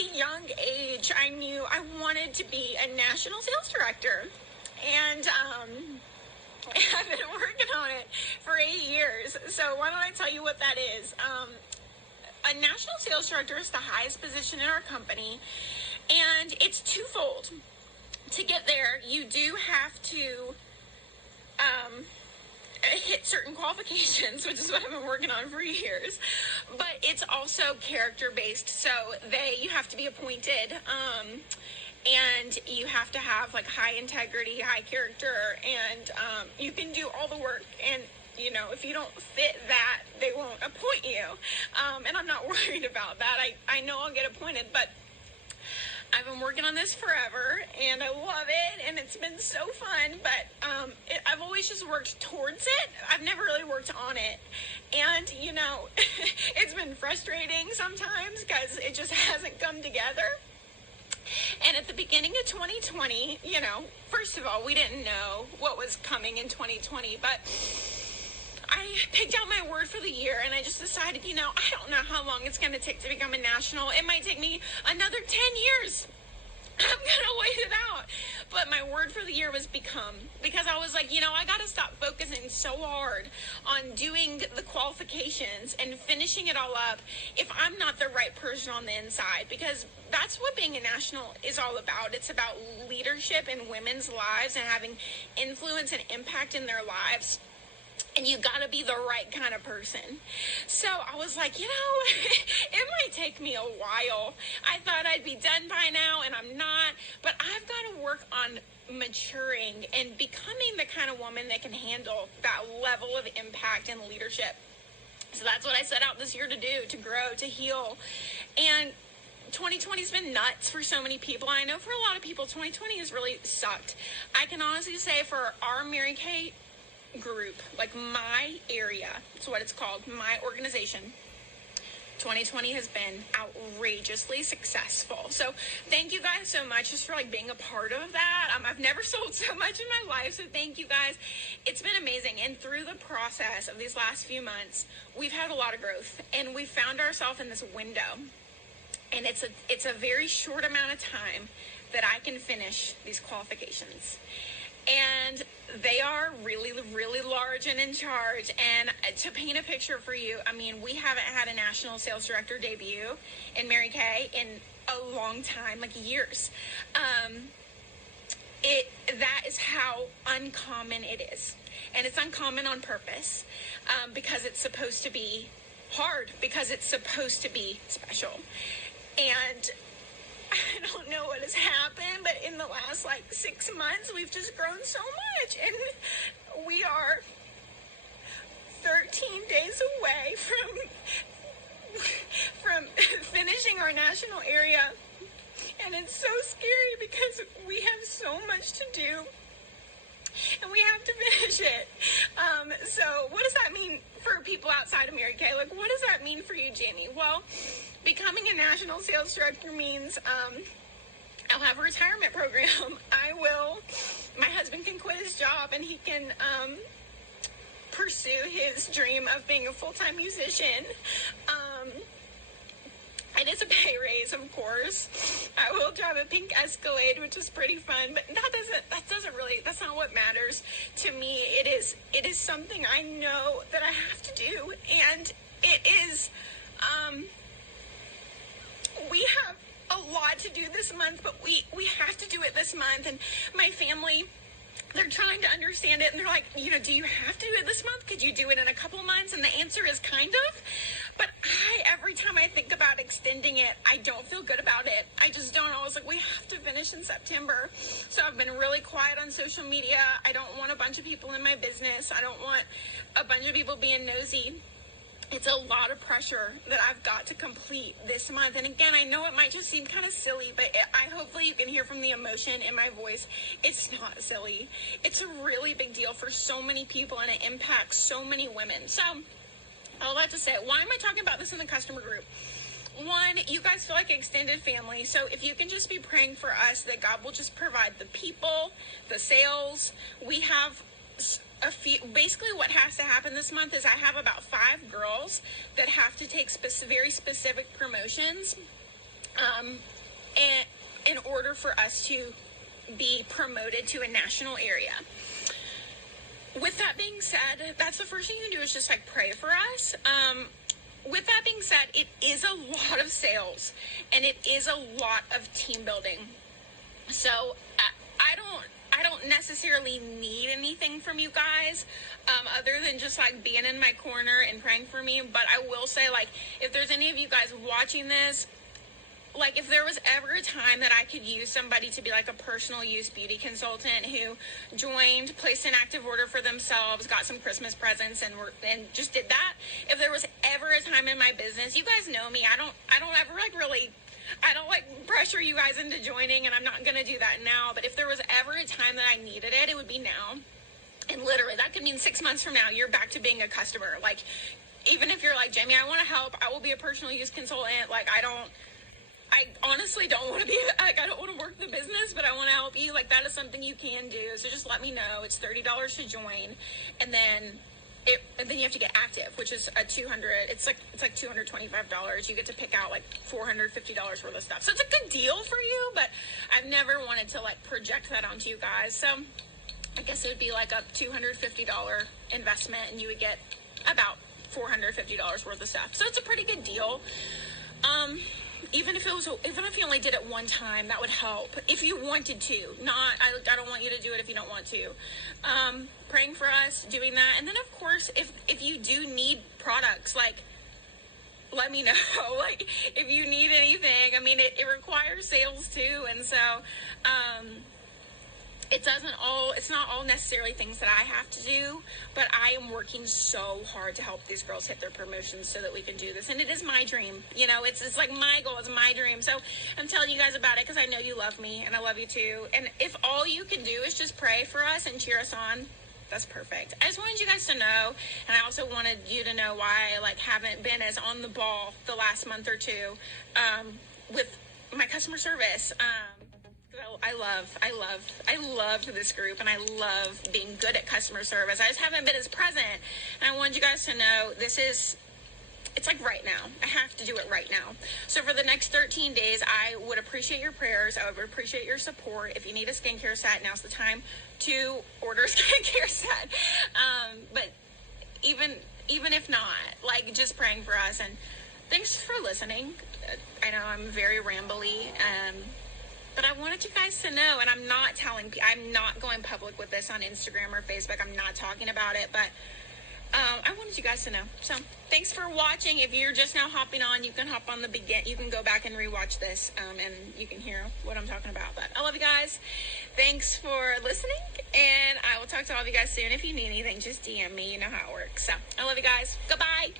really young age, I knew I wanted to be a national sales director. And I've been working on it for 8 years. So why don't I tell you what that is? A national sales director is the highest position in our company, and it's twofold. To get there, you do have to hit certain qualifications, which is what I've been working on for years, but it's also character based. So you have to be appointed, and you have to have like high integrity, high character, and you can do all the work, and if you don't fit that, they won't appoint you, and I'm not worried about that. I know I'll get appointed, but I've been working on this forever, and I love it, and it's been so fun, but I've always just worked towards it. I've never really worked on it, and, it's been frustrating sometimes because it just hasn't come together. And at the beginning of 2020, first of all, we didn't know what was coming in 2020, but I picked out my word for the year, and I just decided, I don't know how long it's going to take to become a national. It might take me another 10 years. I'm going to wait it out. But my word for the year was become, because I was like, I got to stop focusing so hard on doing the qualifications and finishing it all up if I'm not the right person on the inside, because that's what being a national is all about. It's about leadership in women's lives and having influence and impact in their lives. And you gotta be the right kind of person. So I was like, it might take me a while. I thought I'd be done by now, and I'm not. But I've got to work on maturing and becoming the kind of woman that can handle that level of impact and leadership. So that's what I set out this year to do, to grow, to heal. And 2020's been nuts for so many people. I know for a lot of people, 2020 has really sucked. I can honestly say for our Mary Kay group, like my area, that's what it's called, my organization, 2020 has been outrageously successful. So thank you guys so much just for being a part of that. I've never sold so much in my life, so thank you guys. It's been amazing. And through the process of these last few months, we've had a lot of growth, and we found ourselves in this window. And it's a very short amount of time that I can finish these qualifications. And they are really, really large and in charge. And to paint a picture for you, we haven't had a national sales director debut in Mary Kay in a long time, like years. That is how uncommon it is. And it's uncommon on purpose, because it's supposed to be hard, because it's supposed to be special. And I don't know what has happened, but in the last 6 months, we've just grown so much, and we are 13 days away from finishing our national area, and it's so scary because we have so much to do, and we have to finish it. So what does that mean for people outside of Mary Kay? What does that mean for you, Jamie? Well, becoming a national sales director means I'll have a retirement program. My husband can quit his job, and he can pursue his dream of being a full-time musician. It is a pay raise, of course. I will drive a pink Escalade, which is pretty fun, but that's not what matters to me. It is something I know that I have to do, and it is, we have a lot to do this month, but we have to do it this month. And my family, they're trying to understand it, and they're like, do you have to do it this month? Could you do it in a couple months? And the answer is kind of. But every time I think about extending it, I don't feel good about it. I just don't. I was like, we have to finish in September. So I've been really quiet on social media. I don't want a bunch of people in my business. I don't want a bunch of people being nosy. It's a lot of pressure that I've got to complete this month. And again, I know it might just seem kind of silly, but hopefully you can hear from the emotion in my voice. It's not silly. It's a really big deal for so many people, and it impacts so many women. So all that to say, why am I talking about this in the customer group? One, you guys feel like extended family. So if you can just be praying for us that God will just provide the people, the sales. We have basically what has to happen this month is I have about 5 girls that have to take very specific promotions. and in order for us to be promoted to a national area. With that being said, that's the first thing you can do is just like pray for us. With that being said, it is a lot of sales and it is a lot of team building. So I don't necessarily need anything from you guys, other than just like being in my corner and praying for me. But I will say, like, if there's any of you guys watching this, like, if there was ever a time that I could use somebody to be like a personal use beauty consultant who joined, placed an active order for themselves, got some Christmas presents, and just did that. If there was ever a time in my business, you guys know me. I don't ever like really. I don't like pressure you guys into joining, and I'm not gonna do that now. But if there was ever a time that I needed it, it would be now. And literally, that could mean 6 months from now, you're back to being a customer. Like, even if you're like, Jamie, I want to help. I will be a personal use consultant. Like, I honestly don't want to be, like, I don't want to work the business, but I want to help you. Like, that is something you can do. So just let me know. It's $30 to join. And then you have to get active, which is a it's like $225. You get to pick out like $450 worth of stuff. So it's a good deal for you, but I've never wanted to like project that onto you guys. So I guess it would be like a $250 investment and you would get about $450 worth of stuff. So it's a pretty good deal. Even if you only did it one time, that would help. If you wanted to, I don't want you to do it if you don't want to. Praying for us, doing that. And then of course, if you do need products, like, let me know. Like, if you need anything, I mean, it requires sales too. And so, it's not all necessarily things that I have to do, but I am working so hard to help these girls hit their promotions so that we can do this. And it is my dream. You know, it's like my goal, it's my dream. So I'm telling you guys about it because I know you love me and I love you too. And if all you can do is just pray for us and cheer us on, that's perfect. I just wanted you guys to know, and I also wanted you to know why I haven't been as on the ball the last month or two with my customer service. I love this group, and I love being good at customer service. I just haven't been as present, and I wanted you guys to know it's like right now. I have to do it right now. So for the next 13 days, I would appreciate your prayers. I would appreciate your support. If you need a skincare set, now's the time to order a skincare set. But even if not, like, just praying for us. And thanks for listening. I know I'm very rambly, but I wanted you guys to know, and I'm not going public with this on Instagram or Facebook. I'm not talking about it, but I wanted you guys to know. So thanks for watching. If you're just now hopping on, you can hop on you can go back and rewatch this, and you can hear what I'm talking about. But I love you guys. Thanks for listening, and I will talk to all of you guys soon. If you need anything, just DM me. You know how it works. So I love you guys. Goodbye.